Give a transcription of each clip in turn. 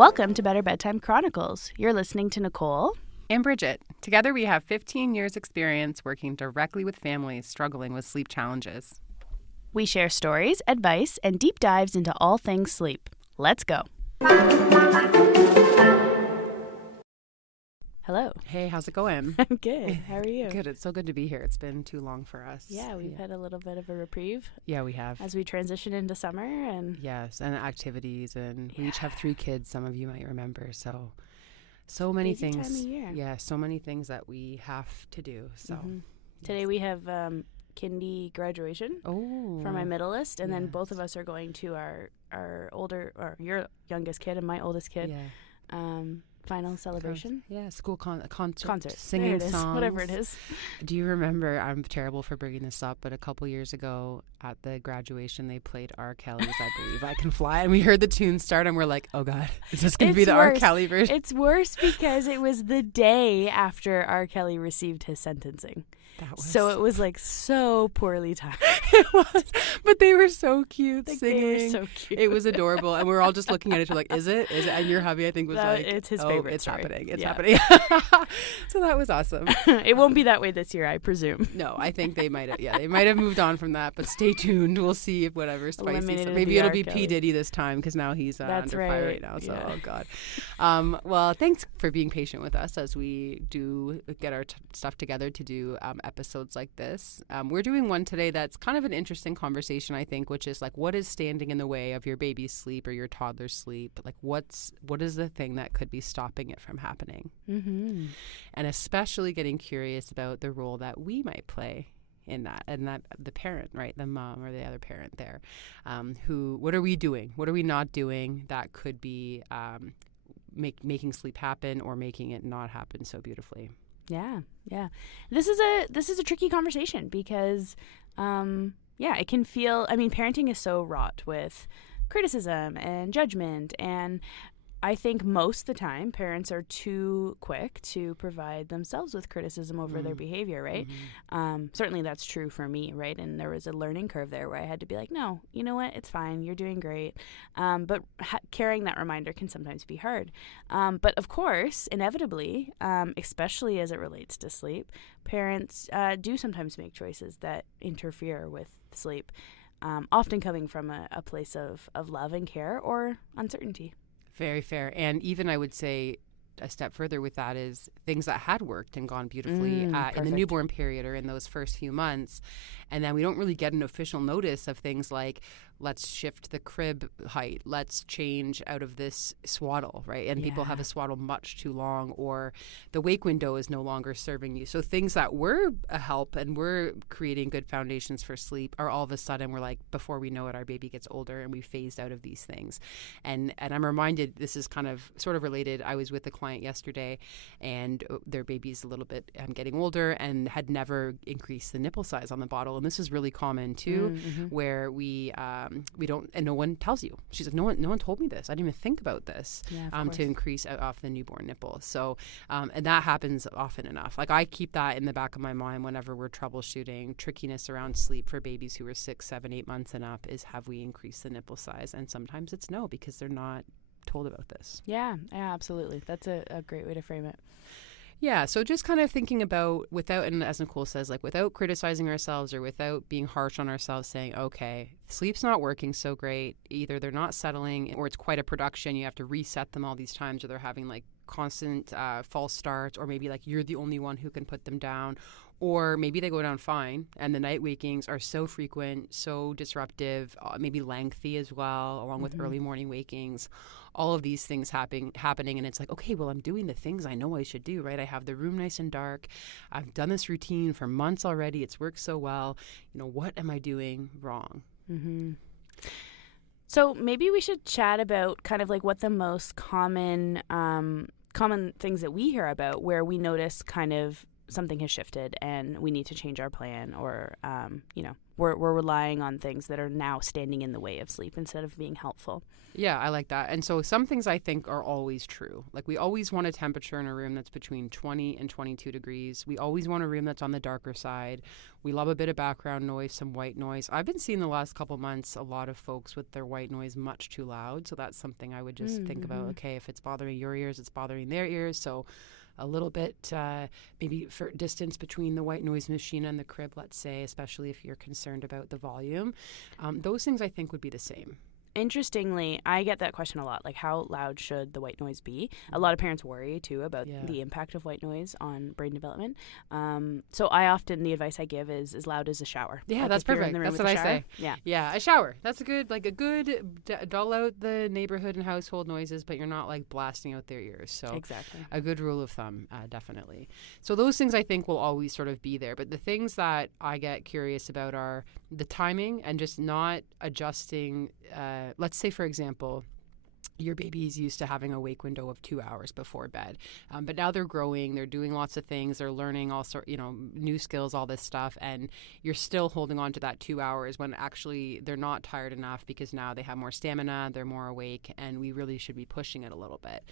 Welcome to Better Bedtime Chronicles. You're listening to Nicole and Bridget. Together we have 15 years experience working directly with families struggling with sleep challenges. We share stories, advice, and deep dives into all things sleep. Let's go. Hello. Hey, how's it going? I'm good. How are you? Good. It's so good to be here. It's been too long for us. Yeah, we've had a little bit of a reprieve. Yeah, we have. As we transition into summer and yes, and activities, and we each have 3 kids. Some of you might remember. So many busy things. Time of year. Yeah, so many things that we have to do. So Today we have kindy graduation for my middleest, and then both of us are going to our older, or your youngest kid and my oldest kid. Yeah. Final celebration. School concert. Singing songs. Whatever it is. Do you remember, I'm terrible for bringing this up, but a couple years ago at the graduation, they played R. Kelly's I Believe I Can Fly, and we heard the tune start, and we're like, oh God, is this going to be the R. Kelly version? It's worse because it was the day after R. Kelly received his sentencing. So it was like so poorly timed. It was, but they were so cute singing. They were so cute. It was adorable, and we were all just looking at each other like, is it? And your hubby, I think, was like, it's his favorite. It's story. happening. It's yeah. happening. So that was awesome. It won't be that way this year, I presume. No, I think they might have. Yeah, they might have moved on from that, but stay tuned. We'll see if whatever's spicy. So maybe it'll be P. Diddy this time because now he's under fire right now. So oh God. Well, thanks for being patient with us as we do get our stuff together to do episodes like this. We're doing one today that's kind of an interesting conversation, I think, which is like, what is standing in the way of your baby's sleep or your toddler's sleep? Like, what is the thing that could be stopping it from happening? Mm-hmm. And especially getting curious about the role that we might play in that, and that the parent, right, the mom or the other parent there, what are we doing? What are we not doing that could be making sleep happen or making it not happen so beautifully? Yeah. This is a tricky conversation because, it can feel. I mean, parenting is so wrought with criticism and judgment, and I think most of the time parents are too quick to provide themselves with criticism over their behavior, right? Mm-hmm. Certainly that's true for me, right? And there was a learning curve there where I had to be like, no, you know what? It's fine. You're doing great. But carrying that reminder can sometimes be hard. But of course, inevitably, especially as it relates to sleep, parents do sometimes make choices that interfere with sleep, often coming from a place of love and care or uncertainty. Very fair. And even I would say a step further with that is things that had worked and gone beautifully in the newborn period or in those first few months. And then we don't really get an official notice of things like, let's shift the crib height, let's change out of this swaddle, right? And people have a swaddle much too long, or the wake window is no longer serving you. So things that were a help and were creating good foundations for sleep are all of a sudden, we're like, before we know it, our baby gets older and we phased out of these things. And I'm reminded, this is kind of sort of related. I was with a client yesterday and their baby's a little bit getting older and had never increased the nipple size on the bottle. And this is really common too, where we don't, and no one tells you. She's like, no one told me this. I didn't even think about this to increase off the newborn nipple. So, and that happens often enough. Like I keep that in the back of my mind whenever we're troubleshooting trickiness around sleep for babies who are 6, 7, 8 months and up, is have we increased the nipple size? And sometimes it's no, because they're not told about this. Yeah, absolutely. That's a great way to frame it. Yeah, so just kind of thinking about and as Nicole says, like without criticizing ourselves or without being harsh on ourselves, saying, okay, sleep's not working so great. Either they're not settling or it's quite a production. You have to reset them all these times, or they're having like constant false starts, or maybe like you're the only one who can put them down. Or maybe they go down fine and the night wakings are so frequent, so disruptive, maybe lengthy as well, along with early morning wakings. All of these things happening, and it's like, okay, well, I'm doing the things I know I should do, right? I have the room nice and dark. I've done this routine for months already. It's worked so well. What am I doing wrong? Mm-hmm. So maybe we should chat about kind of like what the most common things that we hear about, where we notice kind of something has shifted and we need to change our plan, or we're relying on things that are now standing in the way of sleep instead of being helpful. Yeah, I like that. And so some things I think are always true. Like we always want a temperature in a room that's between 20 and 22 degrees. We always want a room that's on the darker side. We love a bit of background noise, some white noise. I've been seeing the last couple months a lot of folks with their white noise much too loud. So that's something I would just think about. Okay, if it's bothering your ears, it's bothering their ears. So a little bit maybe for distance between the white noise machine and the crib, let's say, especially if you're concerned about the volume. Those things I think would be the same. Interestingly, I get that question a lot, like how loud should the white noise be? A lot of parents worry too about the impact of white noise on brain development. So the advice I give is as loud as a shower. Yeah, like that's perfect. That's what I say. Yeah, a shower. That's a good dull out the neighborhood and household noises, but you're not like blasting out their ears. So exactly, a good rule of thumb, definitely. So those things I think will always sort of be there. But the things that I get curious about are the timing and just not adjusting. Let's say, for example, your baby's used to having a wake window of 2 hours before bed, but now they're growing, they're doing lots of things, they're learning all sort, new skills, all this stuff, and you're still holding on to that 2 hours when actually they're not tired enough because now they have more stamina, they're more awake, and we really should be pushing it a little bit.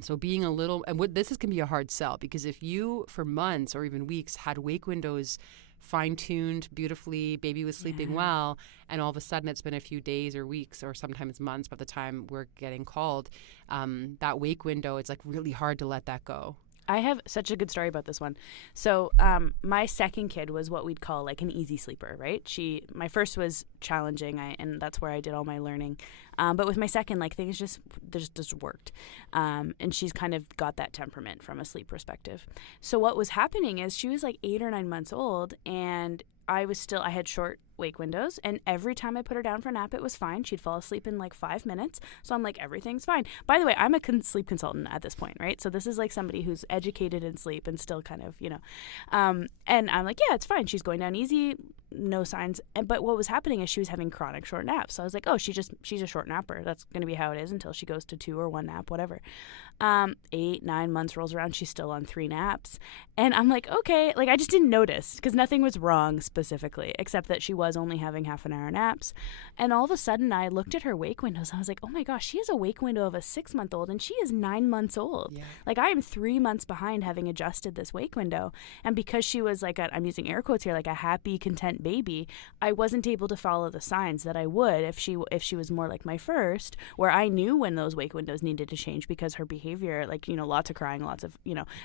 So being a little, and this can be a hard sell, because if you for months or even weeks had wake windows fine-tuned beautifully, baby was sleeping well, and all of a sudden it's been a few days or weeks or sometimes months by the time we're getting called, that wake window, it's like really hard to let that go. I have such a good story about this one. So my second kid was what we'd call like an easy sleeper, right? My first was challenging, and that's where I did all my learning. But with my second, like things just worked. And she's kind of got that temperament from a sleep perspective. So what was happening is she was like 8 or 9 months old, and I had short wake windows, and every time I put her down for a nap, it was fine. She'd fall asleep in like 5 minutes. So I'm like, everything's fine. By the way, I'm a sleep consultant at this point, right? So this is like somebody who's educated in sleep and still kind of, and I'm like, yeah, it's fine. She's going down easy, no signs. But what was happening is she was having chronic short naps. So I was like, oh, she's a short napper. That's going to be how it is until she goes to 2 or 1 nap, whatever. 8, 9 months rolls around. She's still on 3 naps. And I'm like, okay, like I just didn't notice because nothing was wrong specifically, except that she was only having half an hour naps. And all of a sudden I looked at her wake windows. I was like, oh my gosh, she has a wake window of a 6-month-old and she is 9 months old. Yeah. Like I am 3 months behind having adjusted this wake window. And because she was like I'm using air quotes here, like a happy, content baby, I wasn't able to follow the signs that I would if she was more like my first, where I knew when those wake windows needed to change because her behavior, like, lots of crying, lots of,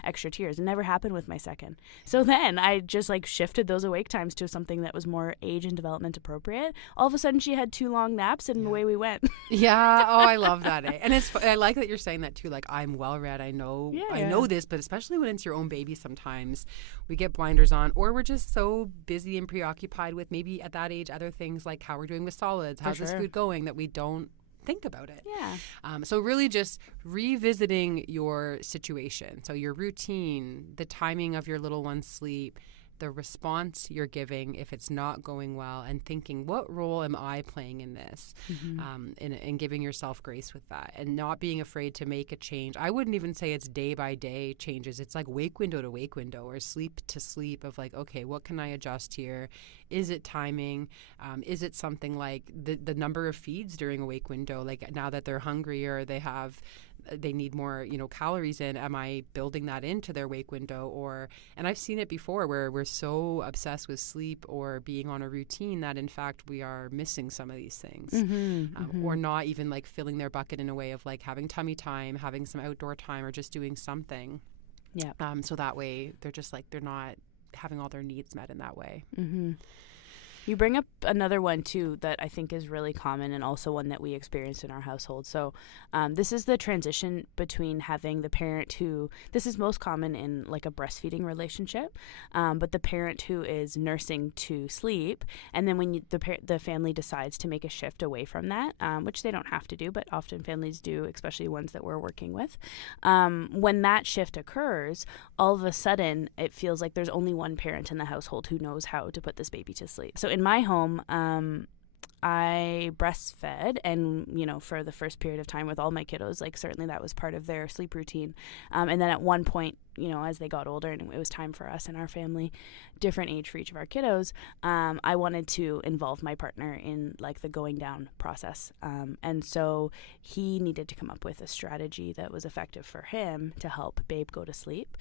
extra tears. It never happened with my second. So then I just like shifted those awake times to something that was more age and development appropriate. All of a sudden she had 2 long naps and away we went. Yeah. Oh, I love that. And I like that you're saying that too. Like I'm well read. I know this, but especially when it's your own baby, sometimes we get blinders on, or we're just so busy and preoccupied with maybe at that age other things like how we're doing with solids, how's this food going, that we don't think about it. Yeah. So really just revisiting your situation. So your routine, the timing of your little one's sleep, the response you're giving if it's not going well, and thinking, what role am I playing in this? And giving yourself grace with that, and not being afraid to make a change. I wouldn't even say it's day by day changes. It's like wake window to wake window or sleep to sleep of like, okay, what can I adjust here? Is it timing? Is it something like the number of feeds during a wake window? Like now that they're hungry or they need more, calories in, am I building that into their wake window? And I've seen it before where we're so obsessed with sleep or being on a routine that in fact we are missing some of these things, or not even like filling their bucket in a way of like having tummy time, having some outdoor time, or just doing something. Yeah. So that way they're just like, they're not having all their needs met in that way. You bring up another one, too, that I think is really common and also one that we experienced in our household. So this is the transition between having the parent who, this is most common in like a breastfeeding relationship, but the parent who is nursing to sleep. And then when the family decides to make a shift away from that, which they don't have to do, but often families do, especially ones that we're working with. When that shift occurs, all of a sudden it feels like there's only one parent in the household who knows how to put this baby to sleep. So in my home, I breastfed, and for the first period of time with all my kiddos, like certainly that was part of their sleep routine. And then at one point as they got older and it was time for us and our family, different age for each of our kiddos, I wanted to involve my partner in like the going down process. And so he needed to come up with a strategy that was effective for him to help Babe go to sleep,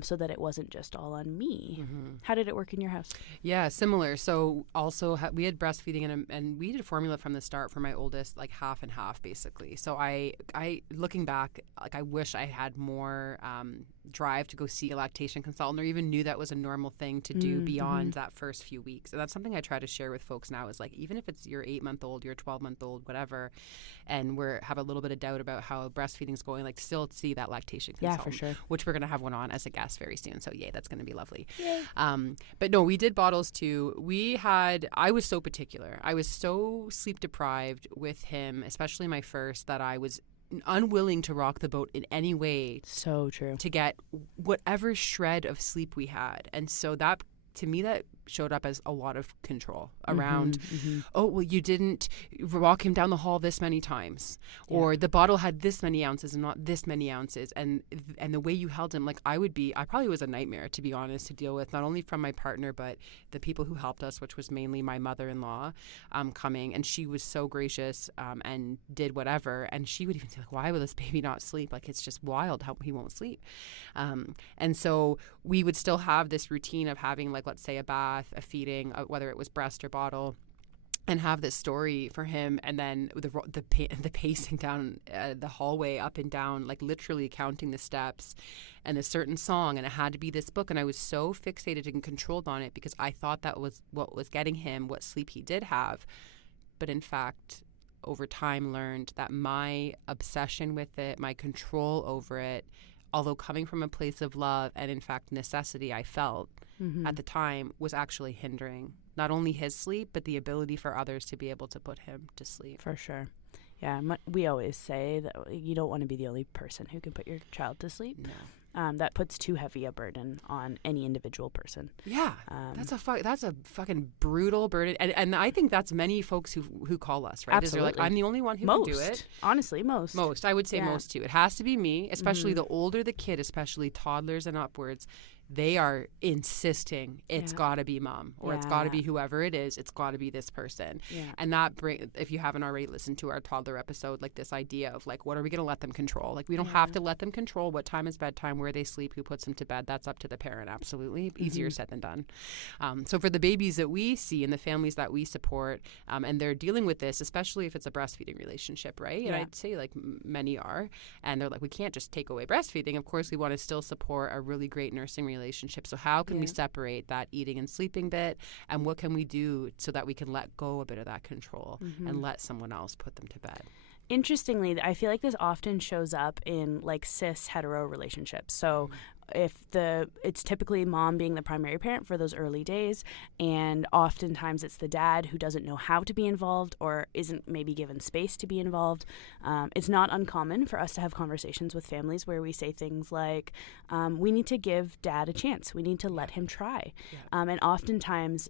so that it wasn't just all on me. How did it work in your house? Yeah, similar. So also we had breastfeeding and we did formula from the start for my oldest, like half and half basically. So I looking back, like I wish I had more drive to go see a lactation consultant, or even knew that was a normal thing to do beyond that first few weeks. And that's something I try to share with folks now, is like, even if it's your 8-month-old, your 12-month-old, whatever, and have a little bit of doubt about how breastfeeding's going, like still see that lactation consultant. Yeah, for sure. Which we're going to have one on as a guest very soon. So yay, that's going to be lovely. But no, we did bottles too. I was so particular. I was so sleep deprived with him, especially my first, that I was unwilling to rock the boat in any way. So true. To get whatever shred of sleep we had. And so that, to me, that showed up as a lot of control around, oh, well, you didn't walk him down the hall this many times, or the bottle had this many ounces and not this many ounces. And the way you held him, like I probably was a nightmare, to be honest, to deal with, not only from my partner, but the people who helped us, which was mainly my mother-in-law coming. And she was so gracious and did whatever. And she would even say, like, why will this baby not sleep? Like, it's just wild how he won't sleep. And so we would still have this routine of having, like, let's say a bath, a feeding, whether it was breast or bottle, and have this story for him, and then the pacing down the hallway, up and down, like literally counting the steps, and a certain song, and it had to be this book. And I was so fixated and controlled on it because I thought that was what was getting him what sleep he did have. But in fact, over time, learned that my obsession with it, my control over it, although coming from a place of love and in fact necessity, I felt at the time, was actually hindering not only his sleep, but the ability for others to be able to put him to sleep. For sure. Yeah, we always say that you don't want to be the only person who can put your child to sleep. No. That puts too heavy a burden on any individual person. Yeah, that's a fucking brutal burden, and I think that's many folks who call us, right? Absolutely. Is they're like, I'm the only one who can do it. Honestly, most. I would say most too. It has to be me, especially the older the kid, especially toddlers and upwards. They are insisting it's got to be mom, or it's got to be whoever it is. It's got to be this person. Yeah. And that if you haven't already listened to our toddler episode, like this idea of like, what are we going to let them control? Like, we don't have to let them control what time is bedtime, where they sleep, who puts them to bed. That's up to the parent. Absolutely. Easier said than done. So for the babies that we see and the families that we support, and they're dealing with this, especially if it's a breastfeeding relationship, right? And I'd say like many are, and they're like, we can't just take away breastfeeding. Of course, we want to still support a really great nursing relationship. So how can we separate that eating and sleeping bit, and what can we do so that we can let go a bit of that control and let someone else put them to bed? Interestingly, I feel like this often shows up in like cis hetero relationships. So it's typically mom being the primary parent for those early days, and oftentimes it's the dad who doesn't know how to be involved or isn't maybe given space to be involved. It's not uncommon for us to have conversations with families where we say things like, we need to give dad a chance. We need to let him try. And oftentimes,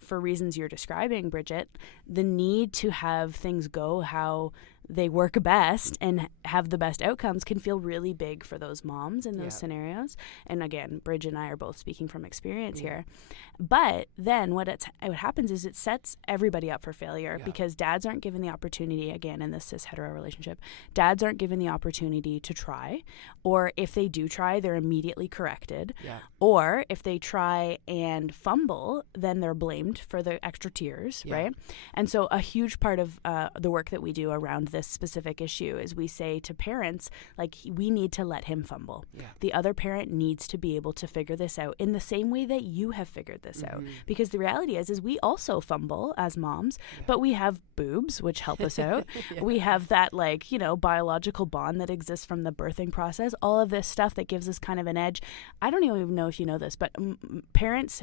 for reasons you're describing, Bridget, the need to have things go how they work best and have the best outcomes can feel really big for those moms in those scenarios. And again, Bridget and I are both speaking from experience here. But then what happens is it sets everybody up for failure because dads aren't given the opportunity, again, in this cis-hetero relationship, dads aren't given the opportunity to try. Or if they do try, they're immediately corrected. Or if they try and fumble, then they're blamed for the extra tears, right? And so a huge part of the work that we do around this specific issue is we say to parents, like, we need to let him fumble. The other parent needs to be able to figure this out in the same way that you have figured this out. Because the reality is we also fumble as moms, but we have boobs, which help us out. We have that, biological bond that exists from the birthing process, all of this stuff that gives us kind of an edge. I don't even know if you know this, but mothers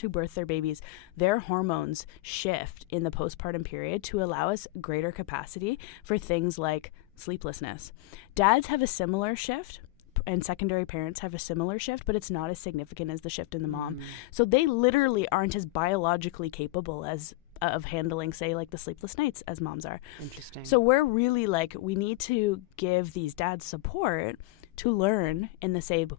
who birth their babies, their hormones shift in the postpartum period to allow us greater capacity for things like sleeplessness. Dads have a similar shift, and secondary parents have a similar shift, but it's not as significant as the shift in the mom. So they literally aren't as biologically capable as of handling, say, like the sleepless nights as moms are. Interesting. So we're really like, we need to give these dads support to learn in the same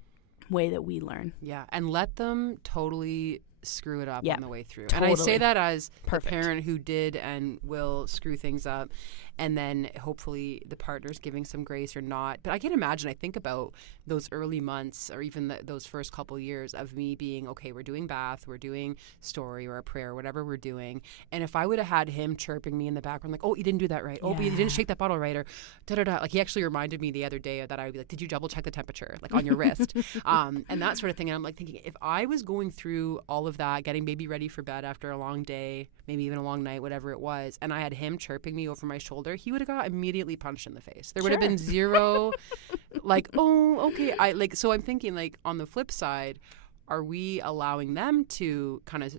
way that we learn. Yeah, and let them totally screw it up on the way through. Totally. And I say that as Perfect. a parent who did and will screw things up, and then hopefully the partner's giving some grace or not. But I can imagine, I think about those early months or even those first couple years of me being, okay, we're doing bath, we're doing story or a prayer, whatever we're doing. And if I would have had him chirping me in the background, like, oh, you didn't do that right. Oh, you didn't shake that bottle right, or da-da-da. Like, he actually reminded me the other day that I would be like, did you double check the temperature, like on your wrist? And that sort of thing. And I'm like thinking, if I was going through all of that, getting baby ready for bed after a long day, maybe even a long night, whatever it was, and I had him chirping me over my shoulder, he would have got immediately punched in the face. There would have been zero like, oh, okay. So I'm thinking, like, on the flip side, are we allowing them to kind of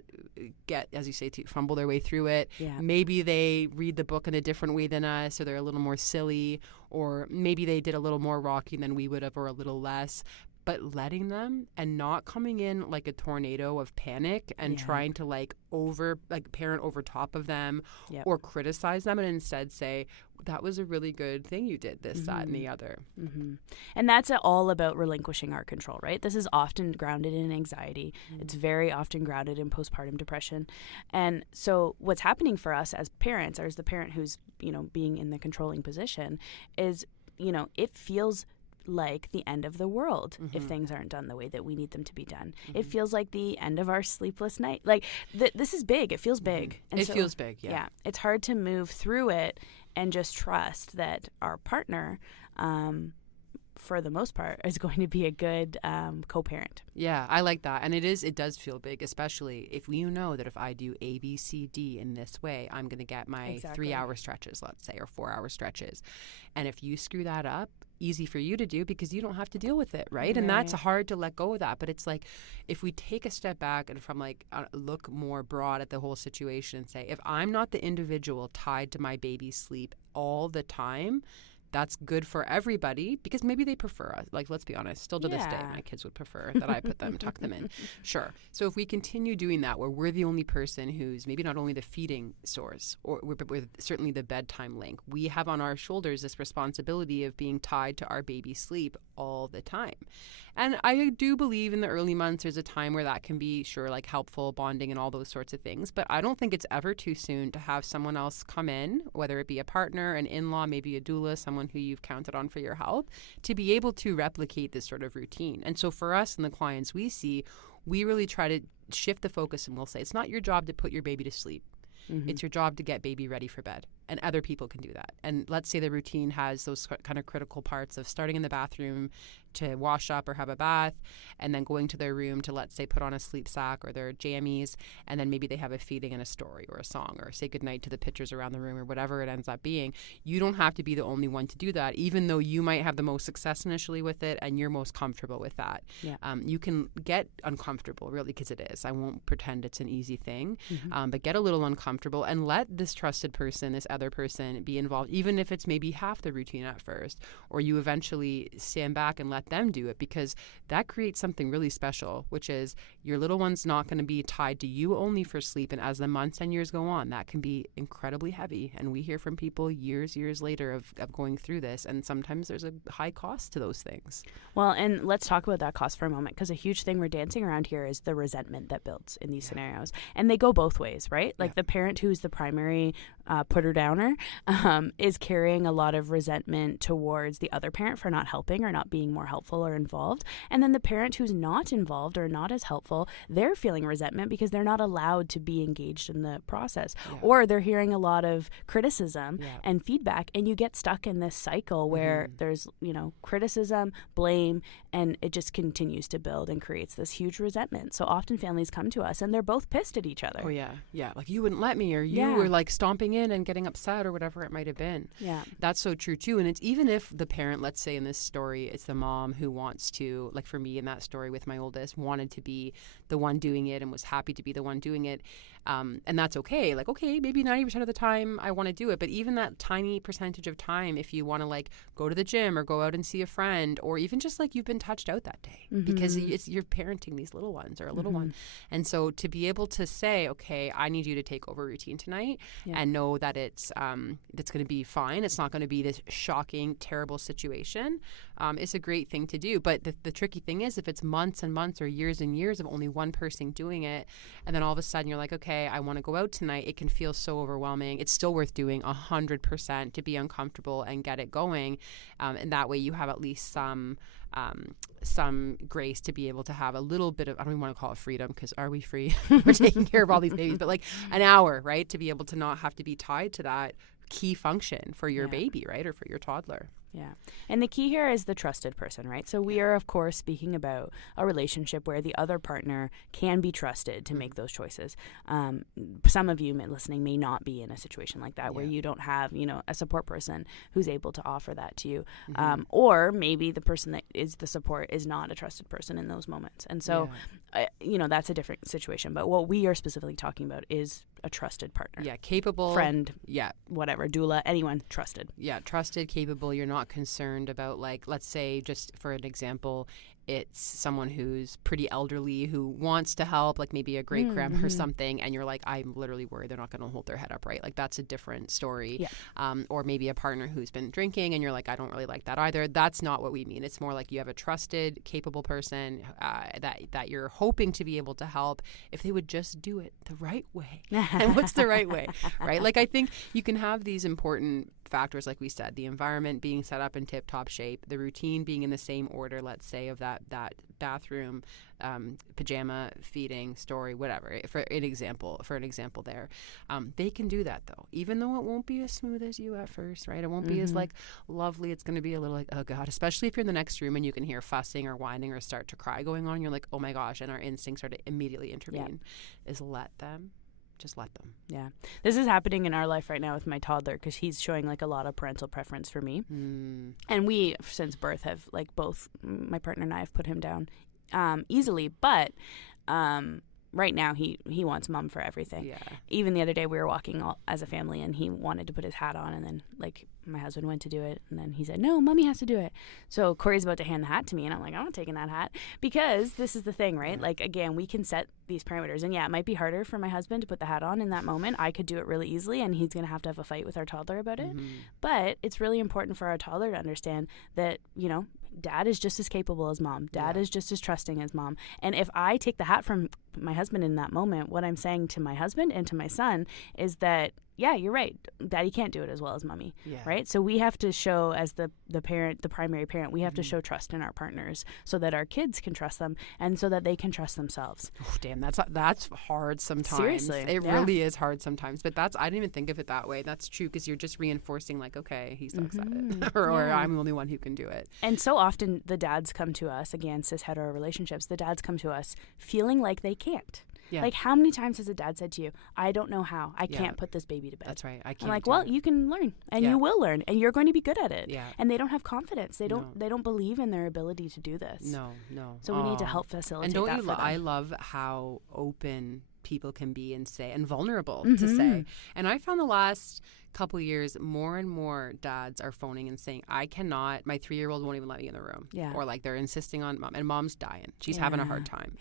get, as you say, to fumble their way through it? Yeah. Maybe they read the book in a different way than us, or they're a little more silly, or maybe they did a little more rocking than we would have, or a little less. But letting them and not coming in like a tornado of panic and trying to parent over top of them or criticize them, and instead say, that was a really good thing you did, this, that, and the other. Mm-hmm. And that's all about relinquishing our control, right? This is often grounded in anxiety. It's very often grounded in postpartum depression. And so what's happening for us as parents, or as the parent who's, being in the controlling position, is, it feels like the end of the world if things aren't done the way that we need them to be done. It feels like the end of our sleepless night. Like, this is big. It feels big. And it feels big, yeah. It's hard to move through it and just trust that our partner, for the most part, is going to be a good co-parent. Yeah, I like that. And it does feel big, especially if you know that if I do A, B, C, D in this way, I'm going to get my 3-hour stretches, let's say, or 4-hour stretches. And if you screw that up, easy for you to do because you don't have to deal with it, right? And that's hard to let go of that. But it's like, if we take a step back and look more broad at the whole situation and say, if I'm not the individual tied to my baby's sleep all the time, that's good for everybody, because maybe they prefer us. Like, let's be honest, still to this day, my kids would prefer that I put them, tuck them in. Sure. So if we continue doing that, where we're the only person who's maybe not only the feeding source, or we're certainly the bedtime link, we have on our shoulders this responsibility of being tied to our baby's sleep all the time. And I do believe in the early months there's a time where that can be, sure, like helpful bonding and all those sorts of things. But I don't think it's ever too soon to have someone else come in, whether it be a partner, an in-law, maybe a doula, someone who you've counted on for your help, to be able to replicate this sort of routine. And so for us and the clients we see, we really try to shift the focus, and we'll say, it's not your job to put your baby to sleep. It's your job to get baby ready for bed, and other people can do that. And let's say the routine has those kind of critical parts of starting in the bathroom to wash up or have a bath, and then going to their room to, let's say, put on a sleep sack or their jammies, and then maybe they have a feeding and a story or a song, or say goodnight to the pictures around the room, or whatever it ends up being. You don't have to be the only one to do that, even though you might have the most success initially with it and you're most comfortable with that. You can get uncomfortable, really, because it is. I won't pretend it's an easy thing, but get a little uncomfortable and let this trusted person, this other person, be involved, even if it's maybe half the routine at first, or you eventually stand back and let them do it, because that creates something really special, which is your little one's not going to be tied to you only for sleep. And as the months and years go on, that can be incredibly heavy. And we hear from people years later of going through this, and sometimes there's a high cost to those things. Well, and let's talk about that cost for a moment, because a huge thing we're dancing around here is the resentment that builds in these scenarios. And they go both ways, right? Like the parent who's the primary putter-downer is carrying a lot of resentment towards the other parent for not helping or not being more helpful or involved. And then the parent who's not involved or not as helpful, they're feeling resentment because they're not allowed to be engaged in the process. Or they're hearing a lot of criticism and feedback, and you get stuck in this cycle where there's, criticism, blame, and it just continues to build and creates this huge resentment. So often families come to us and they're both pissed at each other. Oh, yeah. Yeah. Like, you wouldn't let me, or you were like stomping in and getting upset or whatever it might have been. Yeah. That's so true too. And it's even if the parent, let's say in this story, it's the mom who wants to, like for me in that story with my oldest, wanted to be the one doing it and was happy to be the one doing it. And that's okay. Like, okay, maybe 90% of the time I want to do it. But even that tiny percentage of time, if you want to like go to the gym or go out and see a friend, or even just like you've been touched out that day, because you're parenting these little ones or a little one. And so to be able to say, okay, I need you to take over routine tonight and know that it's going to be fine. It's not going to be this shocking, terrible situation. It's a great thing to do. But the tricky thing is if it's months and months or years and years of only one person doing it, and then all of a sudden you're like, okay, I want to go out tonight. It can feel so overwhelming. It's still worth doing 100% to be uncomfortable and get it going. And that way you have at least some grace to be able to have a little bit of, I don't even want to call it freedom, because are we free? We're taking care of all these babies, but like an hour, right? To be able to not have to be tied to that key function for your baby, right? Or for your toddler. Yeah. And the key here is the trusted person, right? So we are, of course, speaking about a relationship where the other partner can be trusted to make those choices. Some of you listening may not be in a situation like that where you don't have, a support person who's able to offer that to you. Or maybe the person that is the support is not a trusted person in those moments. And so, that's a different situation. But what we are specifically talking about is a trusted partner. Yeah, capable. Friend. Yeah. Whatever. Doula. Anyone trusted. Yeah, trusted, capable. You're not concerned about, like, let's say, just for an example, it's someone who's pretty elderly who wants to help, like maybe a great grandma or something, and you're like, I'm literally worried they're not going to hold their head up, right? Like that's a different story. Yeah. Or maybe a partner who's been drinking and you're like, I don't really like that either. That's not what we mean. It's more like you have a trusted, capable person that you're hoping to be able to help if they would just do it the right way. And what's the right way, right? Like I think you can have these important factors, like we said, the environment being set up in tip-top shape, the routine being in the same order, let's say, of that bathroom, pajama feeding story, whatever, for an example there. They can do that though, even though it won't be as smooth as you at first, right? It won't be as like lovely. It's going to be a little like, oh God, especially if you're in the next room and you can hear fussing or whining or start to cry going on. You're like, oh my gosh. And our instincts are to immediately intervene is let them. Just let them. Yeah. This is happening in our life right now with my toddler because he's showing like a lot of parental preference for me. And we, since birth, have like both my partner and I have put him down easily. But right now he wants mom for everything. Yeah. Even the other day we were walking as a family and he wanted to put his hat on, and then like my husband went to do it and then he said, no, mommy has to do it. So Corey's about to hand the hat to me and I'm like, I'm not taking that hat, because this is the thing, right? Like again, we can set these parameters, and it might be harder for my husband to put the hat on in that moment. I could do it really easily and he's going to have a fight with our toddler about it. But it's really important for our toddler to understand that, dad is just as capable as mom. Dad is just as trusting as mom. And if I take the hat from my husband in that moment, what I'm saying to my husband and to my son is that, yeah, you're right. Daddy can't do it as well as mommy, right? So we have to show, as the parent, the primary parent, we have to show trust in our partners so that our kids can trust them and so that they can trust themselves. Oh, damn, that's hard sometimes. Seriously. It really is hard sometimes. But I didn't even think of it that way. That's true, because you're just reinforcing like, okay, he sucks at it. or I'm the only one who can do it. And so often the dads come to us, again, cis-hetero relationships, the dads come to us feeling like they can't. Yeah. Like, how many times has a dad said to you, I don't know how. I can't put this baby to bed. That's right. I can't. I'm like, well, you can learn, and you will learn, and you're going to be good at it. Yeah. And they don't have confidence. They don't believe in their ability to do this. No. So we need to help facilitate that for them. I love how open people can be and say, and vulnerable to say. And I found the last couple years, more and more dads are phoning and saying, I cannot, my 3-year-old won't even let me in the room. Yeah. Or like they're insisting on mom, and mom's dying. She's having a hard time.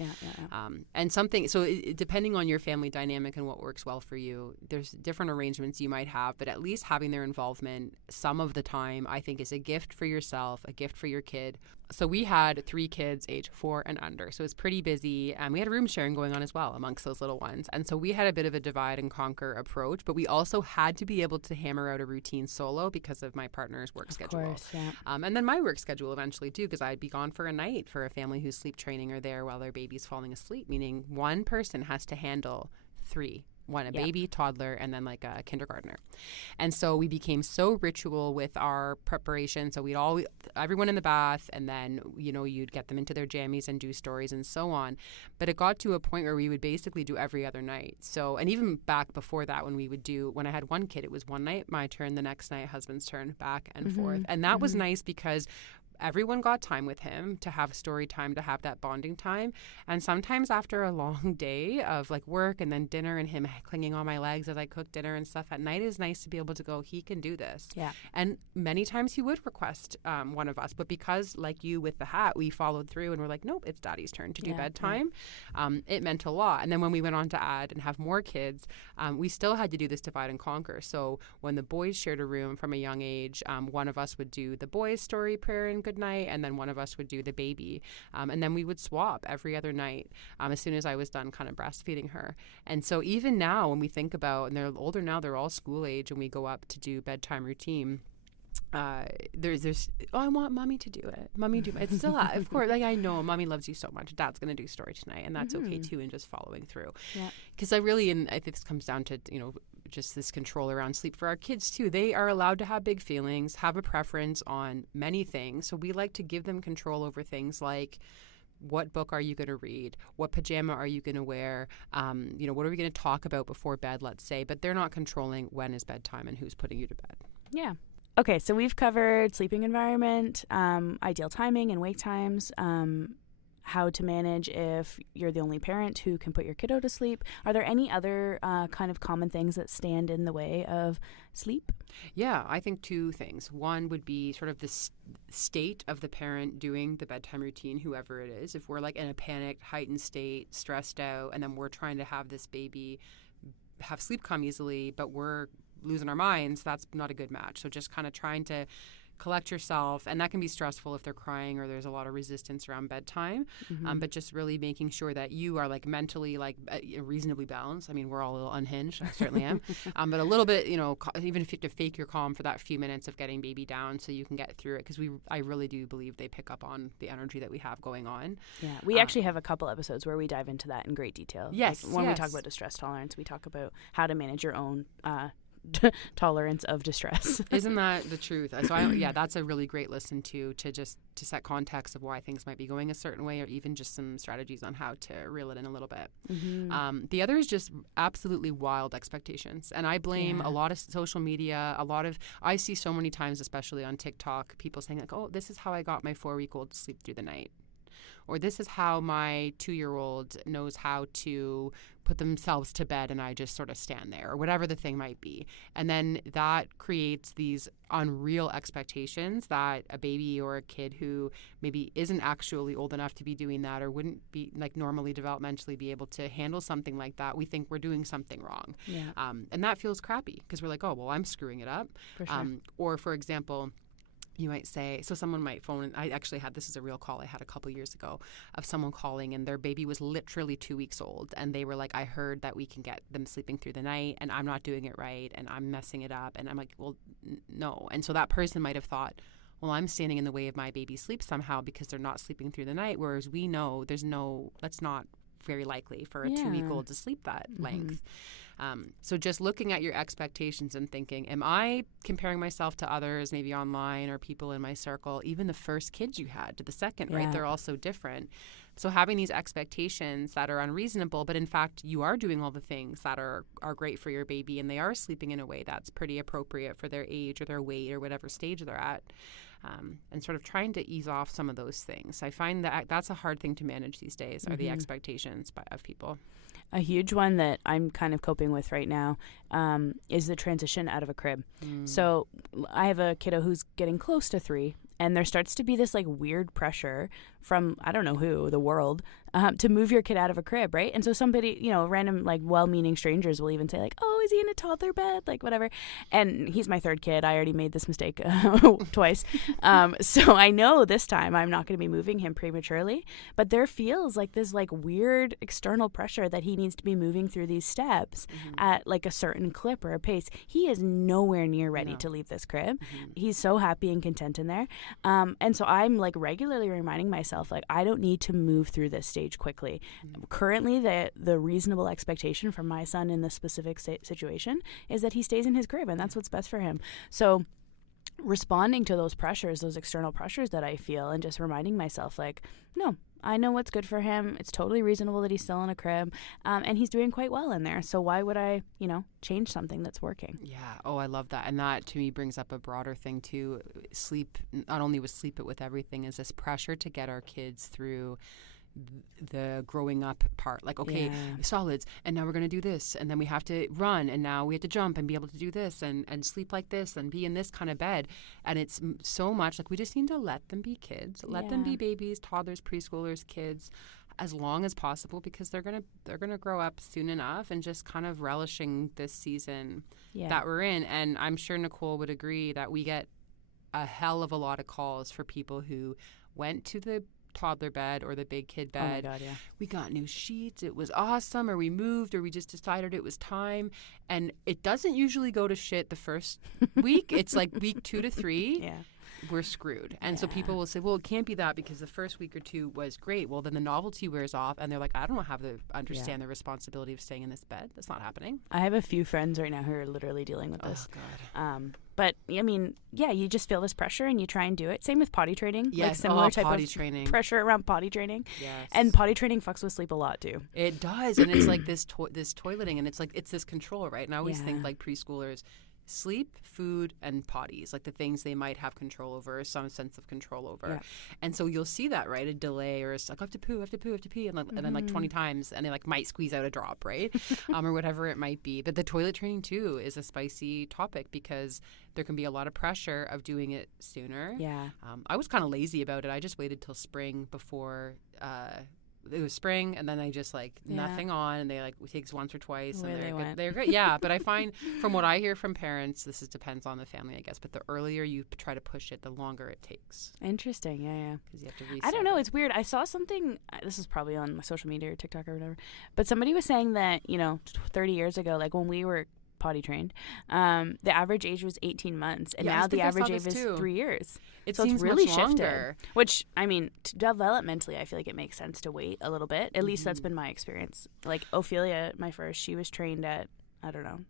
And something, so depending on your family dynamic and what works well for you, there's different arrangements you might have, but at least having their involvement some of the time, I think, is a gift for yourself, a gift for your kid. So we had 3 kids age 4 and under. So it's pretty busy. And we had room sharing going on as well amongst those little ones. And so we had a bit of a divide and conquer approach, but we also had to be able to hammer out a routine solo because of my partner's work schedule. Course, yeah. And then my work schedule eventually too, because I'd be gone for a night for a family who's sleep training or there while their baby's falling asleep, meaning one person has to handle 3 a baby, toddler, and then like a kindergartner. And so we became so ritual with our preparation. So everyone in the bath, and then, you'd get them into their jammies and do stories and so on. But it got to a point where we would basically do every other night. So, and even back before that, when I had one kid, it was one night my turn, the next night husband's turn, back and forth. And that was nice because everyone got time with him to have story time, to have that bonding time. And sometimes after a long day of like work and then dinner and him clinging on my legs as I cook dinner and stuff at night, is nice to be able to go, he can do this. Yeah. And many times he would request one of us. But because, like you with the hat, we followed through and we're like, nope, it's daddy's turn to do bedtime. It meant a lot. And then when we went on to add and have more kids, we still had to do this divide and conquer. So when the boys shared a room from a young age, one of us would do the boys' story, prayer, and good night, and then one of us would do the baby, and then we would swap every other night as soon as I was done kind of breastfeeding her. And so even now when we think about, and they're older now, they're all school age, and we go up to do bedtime routine, there's I want mommy to do it. Mommy do it. It's still of course, like, I know mommy loves you so much. Dad's gonna do story tonight, and that's okay too. And just following through. Yeah. Because I think this comes down to just this control around sleep for our kids too. They are allowed to have big feelings, have a preference on many things. So we like to give them control over things like, what book are you going to read? What pajama are you going to wear? What are we going to talk about before bed, let's say? But they're not controlling when is bedtime and who's putting you to bed. Yeah. Okay, so we've covered sleeping environment, ideal timing and wake times, how to manage if you're the only parent who can put your kiddo to sleep. Are there any other kind of common things that stand in the way of sleep? Yeah, I think two things. One would be sort of the state of the parent doing the bedtime routine, whoever it is. If we're like in a panicked, heightened state, stressed out, and then we're trying to have this baby have sleep come easily, but we're losing our minds, that's not a good match. So just kind of trying to collect yourself, and that can be stressful if they're crying or there's a lot of resistance around bedtime, but just really making sure that you are like mentally like reasonably balanced. I mean, we're all a little unhinged, I certainly am, but a little bit, even if you have to fake your calm for that few minutes of getting baby down so you can get through it, because I really do believe they pick up on the energy that we have going on. Yeah, we actually have a couple episodes where we dive into that in great detail. Yes, like when we talk about distress tolerance, we talk about how to manage your own tolerance of distress. Isn't that the truth? So that's a really great listen to set context of why things might be going a certain way, or even just some strategies on how to reel it in a little bit. The other is just absolutely wild expectations, and I blame a lot of social media. I see so many times, especially on TikTok, people saying like, oh, this is how I got my 4-week-old to sleep through the night, or this is how my 2-year-old knows how to put themselves to bed and I just sort of stand there, or whatever the thing might be. And then that creates these unreal expectations that a baby or a kid who maybe isn't actually old enough to be doing that, or wouldn't be like normally developmentally be able to handle something like that, we think we're doing something wrong. Yeah. And that feels crappy because we're like, oh, well, I'm screwing it up. For sure. Or for example, you might say, so someone might phone, and I actually had, this is a real call I had a couple years ago of someone calling, and their baby was literally 2 weeks old, and they were like, I heard that we can get them sleeping through the night, and I'm not doing it right, and I'm messing it up. And I'm like, well, no. And so that person might have thought, well, I'm standing in the way of my baby's sleep somehow because they're not sleeping through the night, whereas we know that's not very likely for a 2-week-old to sleep that length. So just looking at your expectations and thinking, am I comparing myself to others, maybe online or people in my circle, even the first kids you had to the second, right? They're all so different. So having these expectations that are unreasonable, but in fact you are doing all the things that are great for your baby, and they are sleeping in a way that's pretty appropriate for their age or their weight or whatever stage they're at. And sort of trying to ease off some of those things. I find that that's a hard thing to manage these days, are the expectations of people. A huge one that I'm kind of coping with right now is the transition out of a crib. So I have a kiddo who's getting close to 3, and there starts to be this like weird pressure from, I don't know who, the world, to move your kid out of a crib, right? And so somebody, random like well-meaning strangers will even say like, oh, is he in a toddler bed? Like whatever. And he's my 3rd kid. I already made this mistake twice. So I know this time I'm not going to be moving him prematurely, but there feels like this like weird external pressure that he needs to be moving through these steps at like a certain clip or a pace. He is nowhere near ready to leave this crib. He's so happy and content in there. And so I'm like regularly reminding myself, like, I don't need to move through this stage age quickly. Currently, the reasonable expectation for my son in this specific situation is that he stays in his crib, and that's what's best for him. So responding to those pressures, those external pressures that I feel, and just reminding myself, like, no, I know what's good for him. It's totally reasonable that he's still in a crib, and he's doing quite well in there. So why would I, change something that's working? Yeah. Oh, I love that. And that to me brings up a broader thing too. Sleep, not only with sleep, but with everything, is this pressure to get our kids through the growing up part. Like, okay, solids, and now we're going to do this, and then we have to run, and now we have to jump and be able to do this, and sleep like this, and be in this kind of bed. And it's so much like we just need to let them be kids, let them be babies, toddlers, preschoolers, kids, as long as possible, because they're gonna grow up soon enough, and just kind of relishing this season that we're in. And I'm sure Nicole would agree that we get a hell of a lot of calls for people who went to the toddler bed or the big kid bed. Oh my God, yeah. We got new sheets, it was awesome, or we moved, or we just decided it was time. And it doesn't usually go to shit the first week. It's like week 2 to 3. We're screwed. And so people will say, well, it can't be that because the first week or two was great. Well, then the novelty wears off, and they're like, I don't have to understand the responsibility of staying in this bed. That's not happening. I have a few friends right now who are literally dealing with this. Oh, God. But, I mean, you just feel this pressure and you try and do it. Same with potty training. Yes. Like similar type potty of training. Pressure around potty training. Yes. And potty training fucks with sleep a lot, too. It does. And it's like this toileting, and it's like it's this control, right? And I always think like preschoolers, sleep, food, and potties, like the things they might have control over, some sense of control over. Yeah. And so you'll see that, right? A delay, or it's like, I have to poo, and then like 20 times, and they like might squeeze out a drop, right? Or whatever it might be. But the toilet training too is a spicy topic, because there can be a lot of pressure of doing it sooner. Yeah. I was kind of lazy about it. I just waited till spring before it was spring, and then I just nothing on, and they takes once or twice, and they're great. Yeah, but I find from what I hear from parents, depends on the family, I guess, but the earlier you try to push it, the longer it takes. Interesting. Yeah. Because you have to reset. I don't know. It's weird. I saw something. This is probably on my social media or TikTok or whatever, but somebody was saying that 30 years ago, like when we were potty trained, the average age was 18 months, and now the average age is 3 years. It so seems it's really much longer. shifted. Which, I mean, developmentally, I feel like it makes sense to wait a little bit. At least that's been my experience. Like Ophelia, my first, she was trained at, I don't know,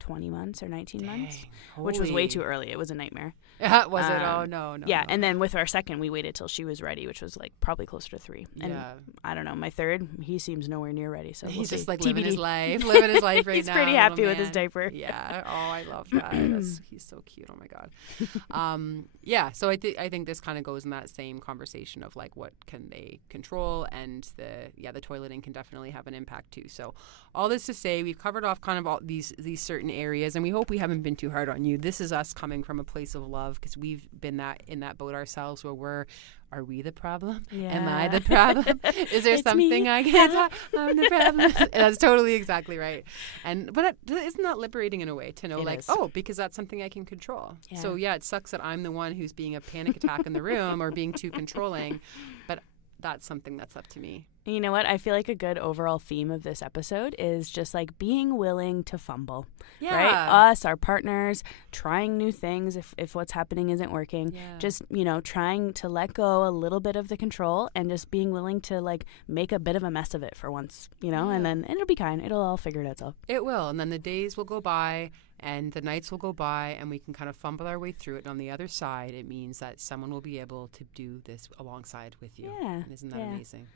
20 months or 19 months, which was way too early. It was a nightmare. Was it? Oh, no. Yeah, no. and then with our second, we waited till she was ready, which was probably closer to 3. And I don't know, my third, he seems nowhere near ready. So he's we'll just see. living his life right he's now. He's pretty happy with his diaper. Yeah. Oh, I love that. He's so cute. Oh my God. Yeah. So I think this kind of goes in that same conversation of like, what can they control, and the toileting can definitely have an impact too. So all this to say, we've covered off kind of all these certain areas, and we hope we haven't been too hard on you. This is us coming from a place of love, because we've been in that boat ourselves, where are we the problem? Yeah. Am I the problem? Is there It's something me. I can I'm the problem? That's totally exactly right. But isn't that liberating in a way to know, It is. because that's something I can control. Yeah. So it sucks that I'm the one who's being a panic attack in the room or being too controlling, but that's something that's up to me. You know what? I feel like a good overall theme of this episode is just like being willing to fumble. Yeah. Right? Us, our partners, trying new things if what's happening isn't working. Yeah. Just, trying to let go a little bit of the control, and just being willing to make a bit of a mess of it for once, and then it'll be kind. It'll all figure itself. It will. And then the days will go by, and the nights will go by, and we can kind of fumble our way through it. And on the other side, it means that someone will be able to do this alongside with you. Yeah. And isn't that amazing?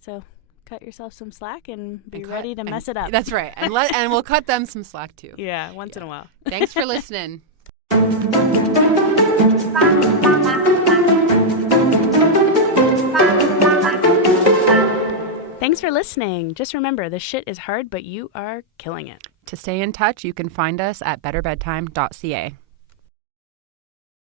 So cut yourself some slack and be ready to mess it up. That's right. And we'll cut them some slack too. Yeah, once in a while. Thanks for listening. Thanks for listening. Just remember, the shit is hard, but you are killing it. To stay in touch, you can find us at betterbedtime.ca.